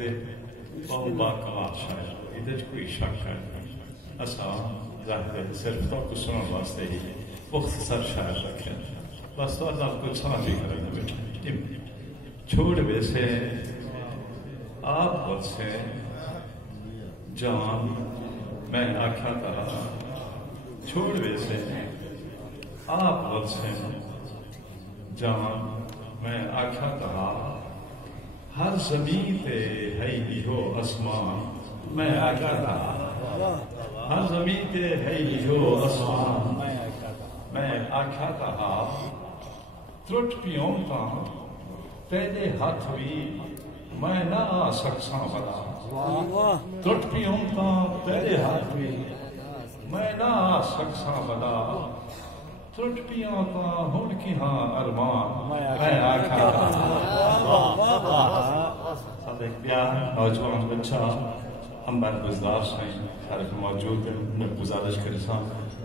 تے بہت باکمال شاعر یہ کوئی شک ہے اساں ظاہر صرف تو کچھ سننے واسطے ہی مختصر شاعر رکھے بس تو آپ کچھ سمجھ ہی کریں بیٹھے چھوڑ ویسے آپ بہت سے جان میں آکھا تھا چھوڑ ویسے آپ بہت سے جان میں آکھا تھا ہر زمین تے ہے ہو آسمان میں آکھا تھا ہر زمین تے ہے ہو آسمان میں آکھا تھا ترٹ پیوں تا تیرے ہاتھ بھی میں نہ آ سکساں بلا ترٹ پیوں تا تیرے ہاتھ بھی میں نہ آ سکساں بلا ترٹ پیوں تا ہن کی ہاں ارمان میں آکھا تھا سب ایک پیار نوجوان بچہ ہم بار گزار سے موجود ہیں میں گزارش کرتا ہوں